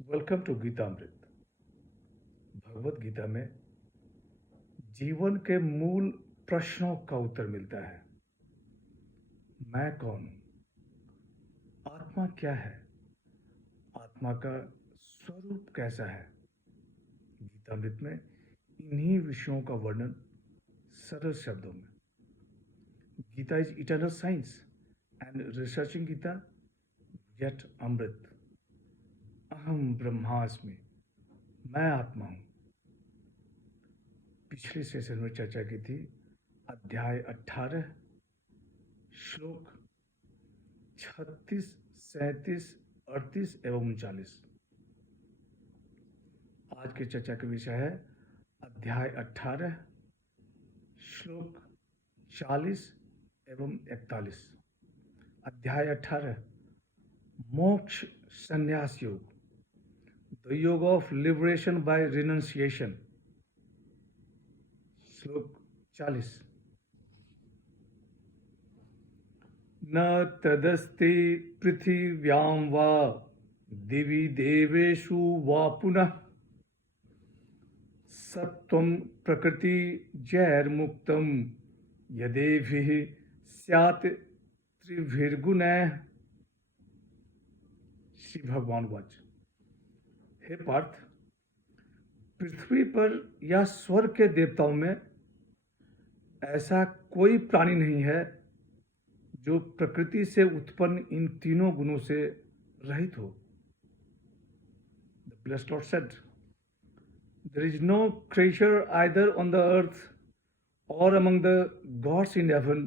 Welcome to Gitamrit. Bhagavad Gita में जीवन के मूल प्रश्नों का उत्तर मिलता है। मैं कौन हूं? आत्मा क्या है? आत्मा का स्वरूप कैसा है? गीतामृत में इन्हीं विषयों का वर्णन सरल शब्दों में। Gita is eternal science and researching Gita गेट अमृत। अहम ब्रह्मास्मि, मैं आत्मा हूं। पिछले सेशन में चर्चा की थी अध्याय 18 श्लोक 36, 37, 38 एवं 39। आज की चर्चा का विषय है अध्याय 18 श्लोक 40 एवं 41। अध्याय 18 मोक्ष संन्यास योग, द योग ऑफ लिबरेशन बाय रिनंसिएशन। श्लोक 40 न तदस्ति पृथिव्यां वा दिवि देवेषु वा पुनः सत्वं प्रकृति जैर्मुक्तं यदेभिः स्यात् त्रिभिर्गुणैः। श्री भगवान वाच। हे पार्थ, पृथ्वी पर या स्वर्ग के देवताओं में ऐसा कोई प्राणी नहीं है जो प्रकृति से उत्पन्न इन तीनों गुणों से रहित हो। The blessed Lord said, there is no creature either on the earth or among the gods in heaven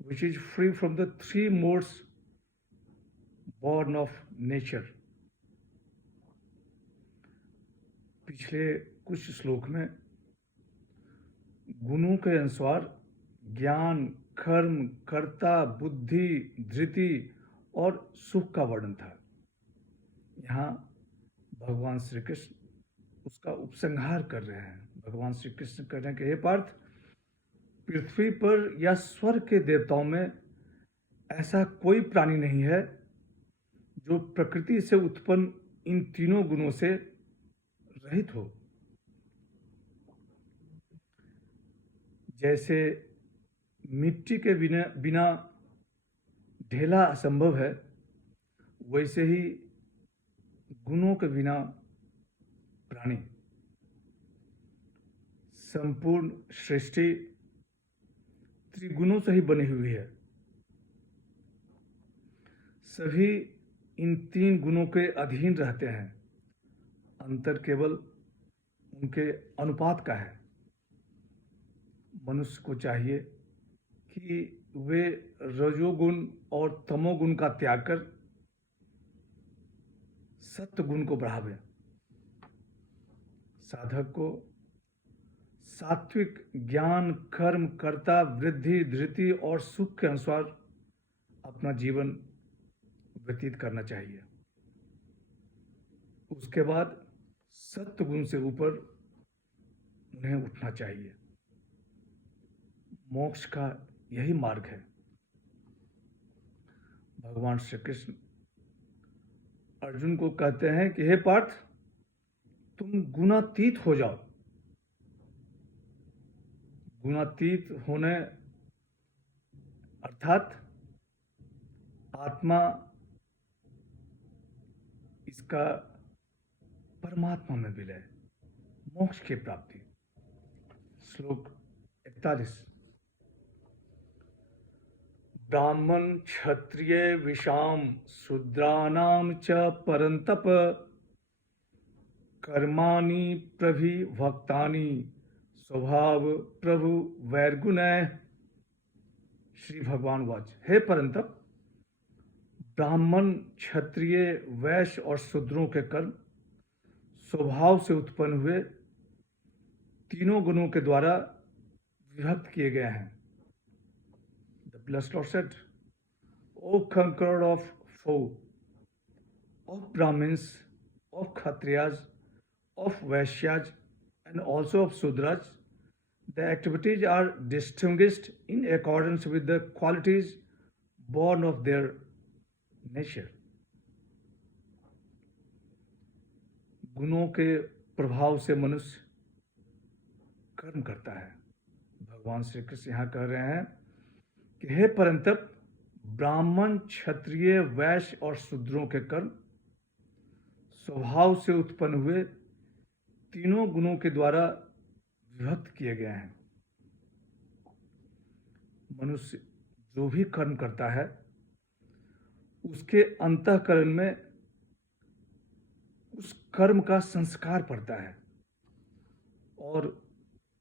which is free from the three modes born of nature. पिछले कुछ श्लोक में गुणों के अनुसार ज्ञान, कर्म, कर्ता, बुद्धि, धृति और सुख का वर्णन था। यहाँ भगवान श्री कृष्ण उसका उपसंहार कर रहे हैं। भगवान श्री कृष्ण कह रहे हैं कि हे पार्थ, पृथ्वी पर या स्वर्ग के देवताओं में ऐसा कोई प्राणी नहीं है जो प्रकृति से उत्पन्न इन तीनों गुणों से रहित हो। जैसे मिट्टी के बिना ढेला असंभव है, वैसे ही गुणों के बिना प्राणी। संपूर्ण सृष्टि त्रिगुणों से ही बनी हुई है। सभी इन तीन गुणों के अधीन रहते हैं। अंतर केवल उनके अनुपात का है। मनुष्य को चाहिए कि वे रजोगुण और तमोगुण का त्याग कर सत्वगुण को बढ़ावें। साधक को सात्विक ज्ञान, कर्म, कर्ता, वृद्धि, धृति और सुख के अनुसार अपना जीवन व्यतीत करना चाहिए। उसके बाद सत्वगुण से ऊपर उन्हें उठना चाहिए। मोक्ष का यही मार्ग है। भगवान श्री कृष्ण अर्जुन को कहते हैं कि हे पार्थ, तुम गुणातीत हो जाओ। गुणातीत होने अर्थात आत्मा इसका परमात्मा में विलय, मोक्ष की प्राप्ति। श्लोक 41 ब्राह्मण क्षत्रिय विषाम शूद्राणाम च परंतप कर्माणि प्रभिभक्तानि स्वभाव प्रभु वैर्गुणैः। श्री भगवान वाच। हे परंतप, ब्राह्मण, क्षत्रिय, वैश्य और शूद्रों के कर्म स्वभाव से उत्पन्न हुए तीनों गुणों के द्वारा विभक्त किए गए हैं। The blessed Lord said, O conqueror of foe, of Brahmins, of Kshatriyas, of Vaishyas, and also of Sudras, the activities are distinguished in accordance with the qualities born of their nature. गुणों के प्रभाव से मनुष्य कर्म करता है। भगवान श्री कृष्ण यहाँ कह रहे हैं कि हे परंतप, ब्राह्मण, क्षत्रिय, वैश्य और शूद्रों के कर्म स्वभाव से उत्पन्न हुए तीनों गुणों के द्वारा विभक्त किए गए हैं। मनुष्य जो भी कर्म करता है उसके अंतःकरण में उस कर्म का संस्कार पड़ता है और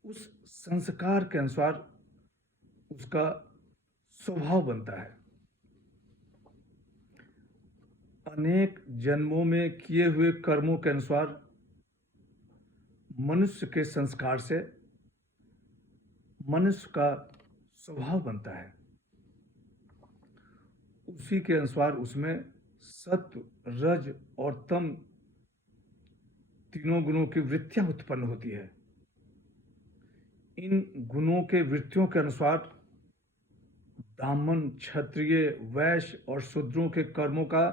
उस संस्कार के अनुसार उसका स्वभाव बनता है। अनेक जन्मों में किए हुए कर्मों के अनुसार मनुष्य के संस्कार से मनुष्य का स्वभाव बनता है। उसी के अनुसार उसमें सत्व, रज और तम तीनों गुणों की वृत्तियां उत्पन्न होती है। इन गुणों के वृत्तियों के अनुसार ब्राह्मण, क्षत्रिय, वैश्य और शूद्रों के कर्मों का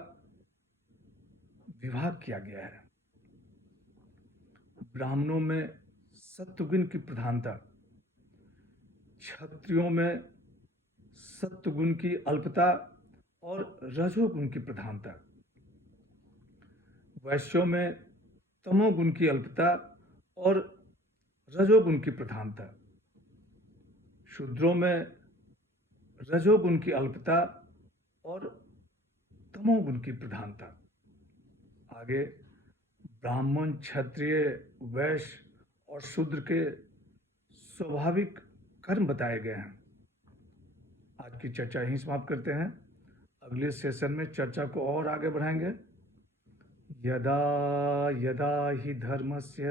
विभाग किया गया है। ब्राह्मणों में सत्वगुण की प्रधानता, क्षत्रियों में सत्वगुण की अल्पता और रजोगुण की प्रधानता, वैश्यों में तमोगुण की अल्पता और रजोगुण की प्रधानता, शूद्रों में रजोगुण की अल्पता और तमोगुण की प्रधानता। आगे ब्राह्मण, क्षत्रिय, वैश्य और शूद्र के स्वाभाविक कर्म बताए गए हैं। आज की चर्चा यहीं समाप्त करते हैं। अगले सेशन में चर्चा को और आगे बढ़ाएंगे। यदा यदा हि धर्मस्य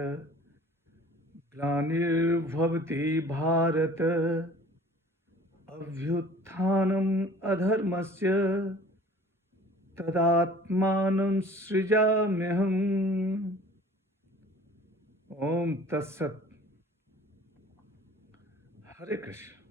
ग्लानिर्भवति भारत, अभ्युत्थानम् अधर्मस्य तदात्मानं सृजाम्यहम्। ओम तत्सत। हरे कृष्ण।